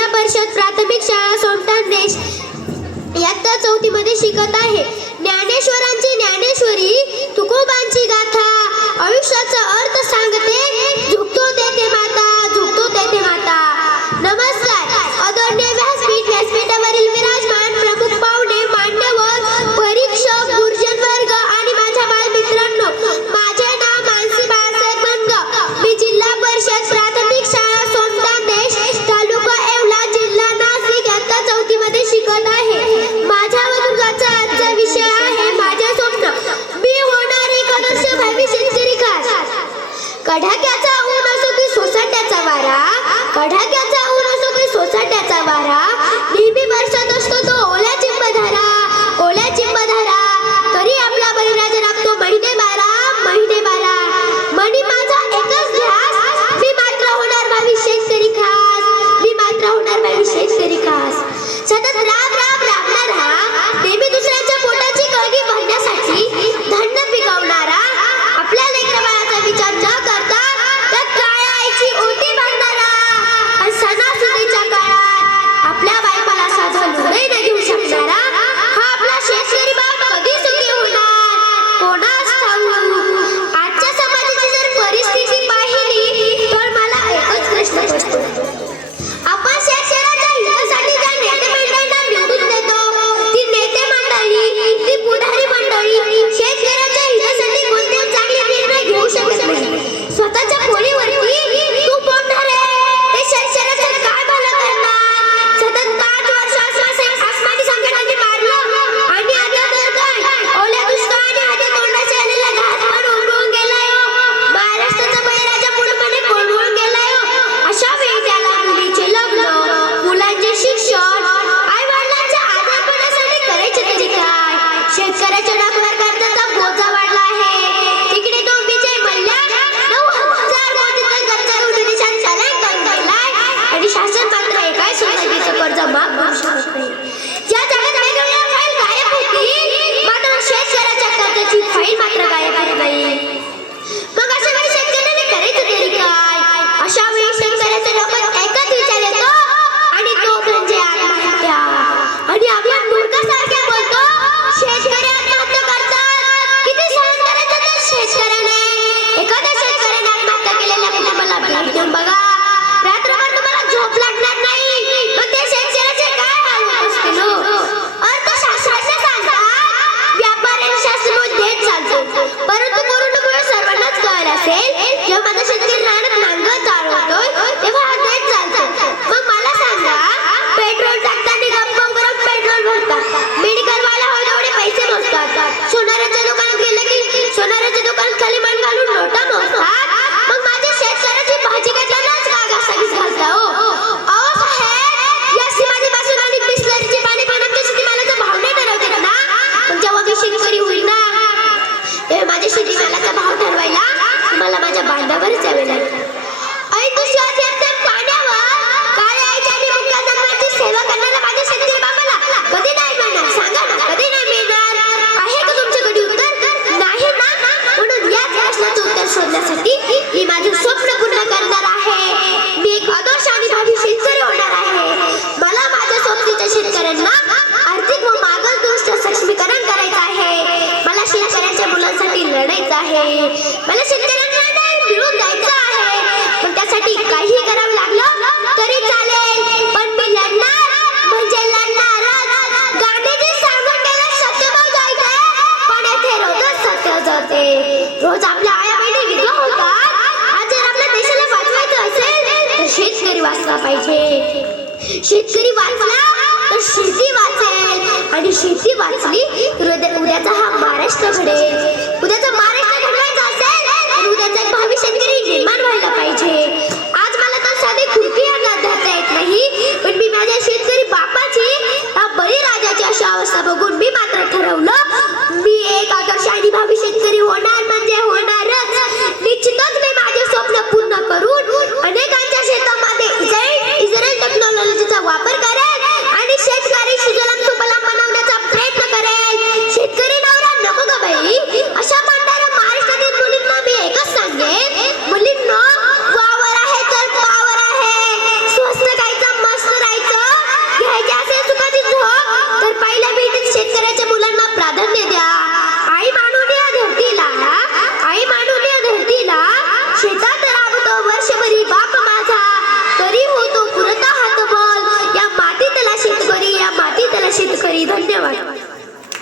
जिल्हा परिषद प्राथमिक शाळा सोमठाणदेश इयत्ता 4थी मध्ये शिकत आहे. ज्ञानेश्वरांची ज्ञानेश्वरी तुकोबांची गाथा आयुष्याचा अर्थ सांगते. झुकतो तेथे माता, झुकतो तेथे माता. नमस्कार. आदरणीय व्यासपीठावरील विराजमान प्रमुख पाहुणे, मान्यवर, परीक्षक, गुरुजन वर्ग आणि माझ्या बालमित्रांनो, माझे नाव मानसी बाळासाहेब मंग. मी जिल्हा परिषद प्राथमिक शाळा सोमठाणदेश तालुका येवला जिल्हा नाशिक इयत्ता 4थी मध्ये शिकत आहे. माझ्या वक्तव्याचा आजचा विषय आहे माझे स्वप्न. मी होणार एक आदर्श भावी शेतकरी खास. कडाक्याचा ऊन असो की सोसाट्याचा वारा, कडाक्याचा ऊन असो की सोसाट्याचा वारा, नेहमी बरसत असतो तो ओल्या चिंबधारा, ओल्या चिंबधारा. तरी आपला बळीराजा राबतो महिने बारा, महिने बारा. मनी माझा एकच ध्यास, मी मात्र होणार भावी शेतकरी खास, मी मात्र होणार भावी शेतकरी खास. सतत राब राब राबणारा, नेहमी दुसऱ्यांच्या पोटाची कळगी भरण्यासाठी धान्य पिकवणारा, आपल्या लेकराबाळाचा विचार न करता त्या काळ्या आईची ओटी बांधणारा, आणि सणासुदीच्या काळात आपल्या बायकोला साधा निर्णय न घेऊ शकणारा हा आपला शेतकरी बाप कधी सुखी होणार कोणास ठाऊक. आजच्या समाजाची जर परिस्थिती पाहिली तर मला एकच प्रश्न पडतो. आपण शेतकऱ्याच्या हितासाठी ज्या नेते मंडळींना निवडून देतो, ती नेते मंडळी, ती पुढारी मंडळी शेतकऱ्याच्या हितासाठी कोणते चांगले निर्णय घेऊ शकत नाही. स्वतःच्या पोळीवरती तू बोलणार आहे ते शेतकऱ्याचं काय भलं करणार. सतत 5 वर्ष आसमानी संकटाने मारलं आणि आता तर काय ओल्या दुष्काळाने हाती तोंडाशी आलेला घास पण उडवून गेलाय. महाराष्ट्राचा बळीराजा पूर्णपणे कोलमडून गेलाय. अशा वेळी त्याला मुलीचे लग्न, मुलांचे शिक्षण, आई वडिलांच्या आजारपणासाठी करायचे तरी काय. शेतकऱ्याच्या डोक्यावर कर्जाचा बोजा वाढला आहे. तिकडे तो विजय मल्ल्या 9,000 कोटीचा कर्ज उडविण्याच्या चालान करून गेलाय आणि शासन मात्र एकाही सोसायटीचं कर्ज माफ करू शकत नाही. ज्या जगात वेगवेगळ्या फाईल गायब होती, मात्र शेतकऱ्याच्या कर्जाची फाईल मात्र गायब होत नाही. मग अशा वेळी शेतकऱ्याने करायचं तरी काय. अशा वेळी शेतकऱ्याच्या डोक्यात एकच विचार येतो आणि तो म्हणजे आत्महत्या. आणि आपण मूर्खासारखे बोलतो शेतकरी आत्महत्या करतात. किती सहन करायचं त्या शेतकऱ्याने. एखाद्या शेतकऱ्याने आत्महत्या केलेल्या कुटुंबाला भेट देऊन बघा, रात्रभर तुम्हाला झोप लागणार नाही. मग त्या शेतकऱ्याचे काय हाल होत असतील. अर्थशास्त्रज्ञ सांगतात व्यापाऱ्यांशास्त्र देत चालतो, परंतु कोरोनामुळे सर्वांनाच कळलं असेल जेव्हा माझा शेतकरी रानात नांगर चालवतोय तेव्हा हा देत चालतो. मग मला सांगा, पेट्रोल टाकताना गप्पा उघडून पेट्रोल भरतात, मेडिकल वाला तेवढे पैसे मोजतात, सोनाराच्या दुकानात गेले की सोनाराच्या दुकानात खाली मान घालून नोटा मोजतात. मग माझ्या शेतकऱ्याची भाजी घेतानाच का घासाघीस घालता हो. अहो साहेब, या सीमातीपासून आणि बिस्लरीचे पाणी पण आमच्या शेतीमालाचा भाव नाही ठरवतात ना. पण जेव्हा मी शेतकरी होईल ना, तेव्हा माझ्या शेतीमालाचा भाव ठरवायला मला माझ्या बांधावरच यावे लागेल. आणि दुसऱ्या एकदम पाण्यावर काळ्या आईच्या आणि मुक्या जन्माची सेवा करणारा माझ्या शेतकरी बाबाला कधी नाही मिळणार. सांगा ना, कधी नाही मिळणार. आहे का तुमच्याकडे उत्तर? नाही ना. म्हणून याच प्रश्नाचं उत्तर शोधण्यासाठी मी माझे स्वप्न पूर्ण करणार आहे. मी एक आदर्श आणि भावी शेतकरी होणार आहे. मला माझ्या सोबतीच्या शेतकऱ्यांना आर्थिक व मागासदृष्ट्या सक्षमीकरण करायचं आहे. मला शेतकऱ्यांच्या मुलांसाठी लढायचं आहे. मला शेतकऱ्यांना न्याय मिळवून द्यायचा आहे. पण त्यासाठी काही करावं लागलं तरी चालेल, पण मी लढणार म्हणजे लढणारच. गांधीजी सांगून गेले सत्यभाव जायचे, पण येथे रोजच सत्य जाते. रोज आपल्या आया बहिणी विधवा होतात. आज जर आपल्या देशाला वाचवायचं असेल तर शेतकरी वाचला पाहिजे. शेतकरी वाचला तर शेती वाचेल, आणि शेती वाचली तर उद्याचा हा महाराष्ट्र घडेल. उद्याचा महाराष्ट्र घडवायचा असेल तर उद्याचा एक भावी शेतकरी निर्माण व्हायला पाहिजे.